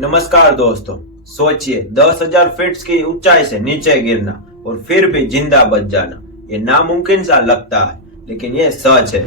नमस्कार दोस्तों। सोचिए 10,000 फीट की ऊंचाई से नीचे गिरना और फिर भी जिंदा बच जाना। ये नामुमकिन सा लगता है, लेकिन ये सच है।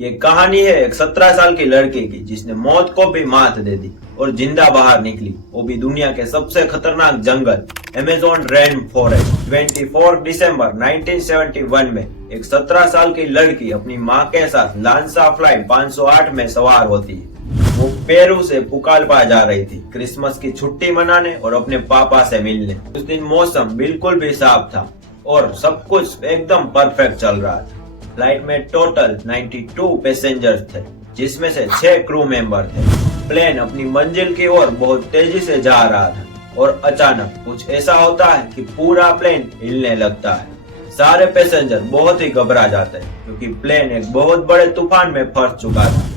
ये कहानी है एक 17 साल की लड़की की जिसने मौत को भी मात दे दी और जिंदा बाहर निकली, वो भी दुनिया के सबसे खतरनाक जंगल अमेज़न रेन फॉरेस्ट। 24 दिसंबर 1971 में एक 17 साल की लड़की अपनी माँ के साथ लांसा फ्लाइट 508 में सवार होती है। वो पेरू से पुकालपा जा रही थी क्रिसमस की छुट्टी मनाने और अपने पापा से मिलने। उस दिन मौसम बिल्कुल भी साफ था और सब कुछ एकदम परफेक्ट चल रहा था। फ्लाइट में टोटल 92 पैसेंजर्स थे, जिसमें से 6 क्रू मेंबर थे। प्लेन अपनी मंजिल की ओर बहुत तेजी से जा रहा था और अचानक कुछ ऐसा होता है कि पूरा प्लेन हिलने लगता है। सारे पैसेंजर बहुत ही घबरा जाते हैं क्योंकि प्लेन एक बहुत बड़े तूफान में फंस चुका था।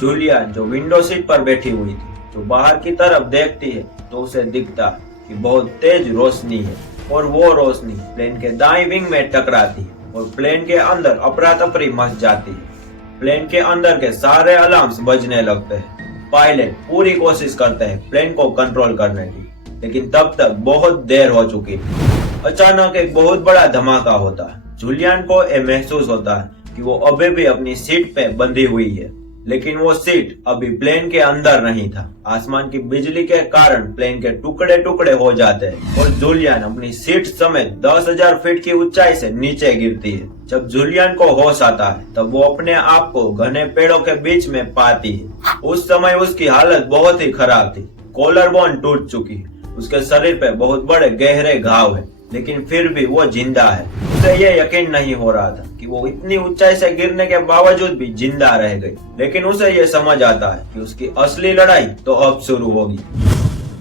जूलियन जो विंडो सीट पर बैठी हुई थी, जो बाहर की तरफ देखती है तो उसे दिखता है कि बहुत तेज रोशनी है और वो रोशनी प्लेन के दाईं विंग में टकराती है और प्लेन के अंदर अफरा तफरी मच जाती है। प्लेन के अंदर के सारे अलार्म्स बजने लगते हैं। पायलट पूरी कोशिश करते हैं प्लेन को कंट्रोल करने की, लेकिन तब तक बहुत देर हो चुकी है। अचानक एक बहुत बड़ा धमाका होता है। जूलियन को यह महसूस होता है कि वो अभी भी अपनी सीट पे बंधी हुई है, लेकिन वो सीट अभी प्लेन के अंदर नहीं था। आसमान की बिजली के कारण प्लेन के टुकड़े टुकड़े हो जाते हैं और जूलियन अपनी सीट समेत 10,000 फीट की ऊंचाई से नीचे गिरती है। जब जूलियन को होश आता है तब वो अपने आप को घने पेड़ों के बीच में पाती है। उस समय उसकी हालत बहुत ही खराब थी। कॉलर बोन टूट चुकी है, उसके शरीर पे बहुत बड़े गहरे घाव है, लेकिन फिर भी वो जिंदा है। उसे ये यकीन नहीं हो रहा था कि वो इतनी ऊंचाई से गिरने के बावजूद भी जिंदा रह गई, लेकिन उसे ये समझ आता है कि उसकी असली लड़ाई तो अब शुरू होगी।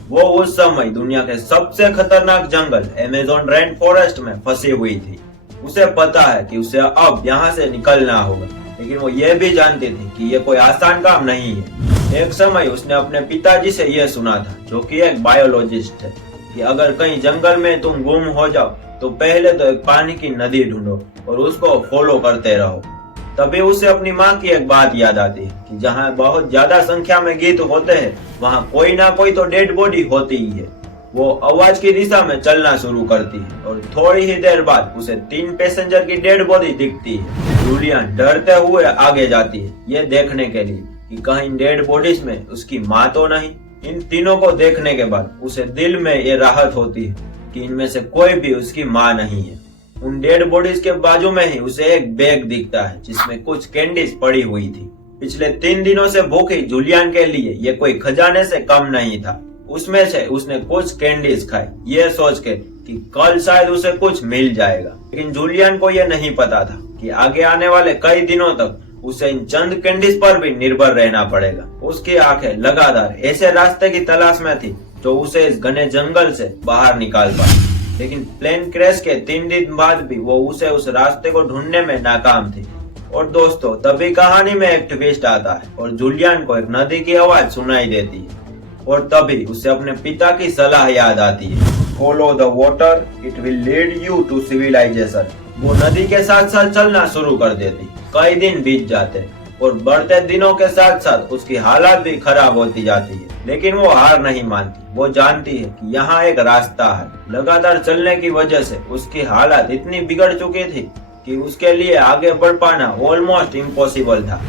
वो उस समय दुनिया के सबसे खतरनाक जंगल अमेज़न रेन फॉरेस्ट में फंसी हुई थी। उसे पता है कि उसे अब यहाँ से निकलना होगा, लेकिन वो ये भी जानती थी कि ये कोई आसान काम नहीं है। एक समय उसने अपने पिताजी से यह सुना था, जो कि एक बायोलॉजिस्ट है, कि अगर कहीं जंगल में तुम गुम हो जाओ तो पहले तो एक पानी की नदी ढूंढो और उसको फॉलो करते रहो। तभी उसे अपनी माँ की एक बात याद आती है कि जहाँ बहुत ज्यादा संख्या में गीत होते हैं वहाँ कोई ना कोई तो डेड बॉडी होती ही है। वो आवाज की दिशा में चलना शुरू करती है और थोड़ी ही देर बाद उसे 3 पैसेंजर की डेड बॉडी दिखती है। जूलियन डरते हुए आगे जाती है, ये देखने के लिए कि कहीं डेड बॉडीज में उसकी माँ तो नहीं। इन तीनों को देखने के बाद उसे दिल में ये राहत होती है कि इनमें से कोई भी उसकी माँ नहीं है। उन डेड बॉडीज के बाजू में ही उसे एक बैग दिखता है जिसमें कुछ कैंडीज पड़ी हुई थी। पिछले 3 दिनों से भूखी जूलियन के लिए ये कोई खजाने से कम नहीं था। उसमें से उसने कुछ कैंडीज खाई, ये सोच के कि कल शायद उसे कुछ मिल जाएगा। लेकिन जूलियन को यह नहीं पता था कि आगे आने वाले कई दिनों तक उसे इन चंद कैंडीज पर भी निर्भर रहना पड़ेगा। उसकी आंखें लगातार ऐसे रास्ते की तलाश में थी जो उसे इस घने जंगल से बाहर निकाल पाए, लेकिन प्लेन क्रैश के 3 दिन बाद भी वो उसे उस रास्ते को ढूंढने में नाकाम थी। और दोस्तों, तभी कहानी में एक ट्विस्ट आता है और जूलियन को एक नदी की आवाज सुनाई देती है और तभी उसे अपने पिता की सलाह याद आती है, follow the water, it will lead you to civilization. वो नदी के साथ साथ चलना शुरू कर देती। कई दिन बीत जाते और बढ़ते दिनों के साथ साथ उसकी हालत भी खराब होती जाती है, लेकिन वो हार नहीं मानती। वो जानती है कि यहाँ एक रास्ता है। लगातार चलने की वजह से उसकी हालत इतनी बिगड़ चुकी थी कि उसके लिए आगे बढ़ पाना ऑलमोस्ट इम्पॉसिबल था।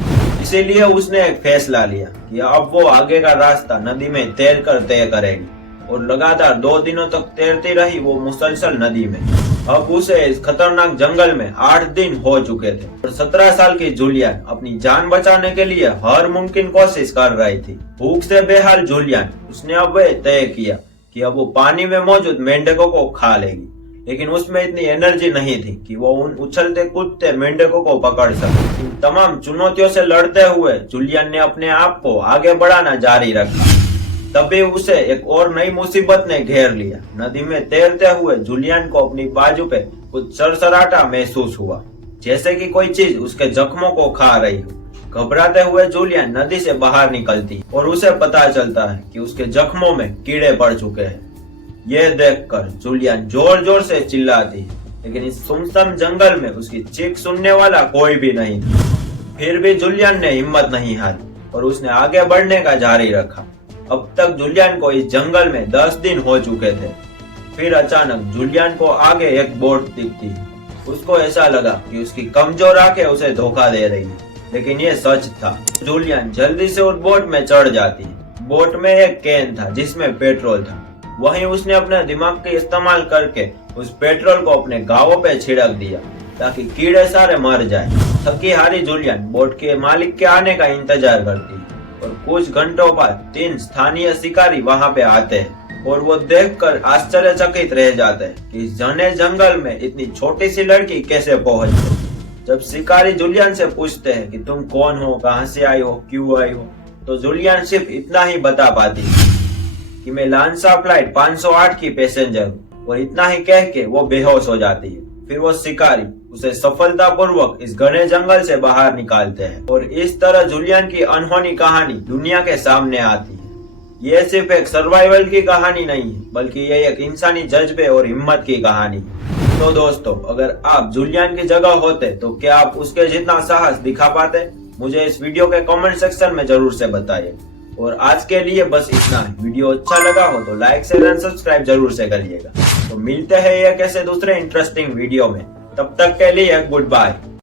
इसीलिए उसने एक फैसला लिया कि अब वो आगे का रास्ता नदी में तैर कर तय करेगी और लगातार 2 दिनों तक तैरती रही वो मुसलसल नदी में। अब उसे इस खतरनाक जंगल में 8 दिन हो चुके थे और 17 साल की जूलियन अपनी जान बचाने के लिए हर मुमकिन कोशिश कर रही थी। भूख से बेहाल जूलियन, उसने अब तय किया कि अब वो पानी में मौजूद मेंढकों को खा लेगी, लेकिन उसमें इतनी एनर्जी नहीं थी कि वो उन उछलते कूदते मेंढकों को पकड़ सके। इन तमाम चुनौतियों से लड़ते हुए जूलियन ने अपने आप को आगे बढ़ाना जारी रखा। तभी उसे एक और नई मुसीबत ने घेर लिया। नदी में तैरते हुए जूलियन को अपनी बाजू पे कुछ सरसराटा महसूस हुआ, जैसे कि कोई चीज उसके जख्मों को खा रही हो। घबराते हुए जूलियन नदी से बाहर निकलती और उसे पता चलता है कि उसके जख्मों में कीड़े पड़ चुके हैं। यह देखकर जूलियन जोर जोर से चिल्लाती, लेकिन इस सुनसान जंगल में उसकी चीख सुनने वाला कोई भी नहीं था। फिर भी जूलियन ने हिम्मत नहीं हारी और उसने आगे बढ़ने का जारी रखा। अब तक जूलियन को इस जंगल में 10 दिन हो चुके थे। फिर अचानक जूलियन को आगे एक बोट दिखती है। उसको ऐसा लगा कि उसकी कमजोर आंखें उसे धोखा दे रही है, लेकिन ये सच था। जूलियन जल्दी से उस बोट में चढ़ जाती है। बोट में एक कैन था जिसमें पेट्रोल था। वहीं उसने अपने दिमाग का इस्तेमाल करके उस पेट्रोल को अपने घावों पे छिड़क दिया ताकि कीड़े सारे मर जाए। थकी हारी जूलियन बोट के मालिक के आने का इंतजार करती है और कुछ घंटों बाद 3 स्थानीय शिकारी वहां पे आते हैं और वो देखकर आश्चर्यचकित रह जाते हैं कि इस घने जंगल में इतनी छोटी सी लड़की कैसे पहुंच गई। जब शिकारी जूलियन से पूछते हैं कि तुम कौन हो, कहां से आई हो, क्यों आई हो, तो जूलियन सिर्फ इतना ही बता पाती है कि मैं लांसा फ्लाइट 508 की पैसेंजर हूँ, और इतना ही कह के वो बेहोश हो जाती है। फिर वो शिकारी उसे सफलतापूर्वक इस घने जंगल से बाहर निकालते हैं और इस तरह जूलियन की अनहोनी कहानी दुनिया के सामने आती है। ये सिर्फ एक सर्वाइवल की कहानी नहीं है, बल्कि ये एक इंसानी जज्बे और हिम्मत की कहानी है। तो दोस्तों, अगर आप जूलियन की जगह होते तो क्या आप उसके जितना साहस दिखा पाते? मुझे इस वीडियो के कमेंट सेक्शन में जरूर से बताइए। और आज के लिए बस इतना ही। वीडियो अच्छा लगा हो तो लाइक, शेयर एंड सब्सक्राइब जरूर से करिएगा। तो मिलते हैं एक ऐसे दूसरे इंटरेस्टिंग वीडियो में। तब तक के लिए गुड बाय।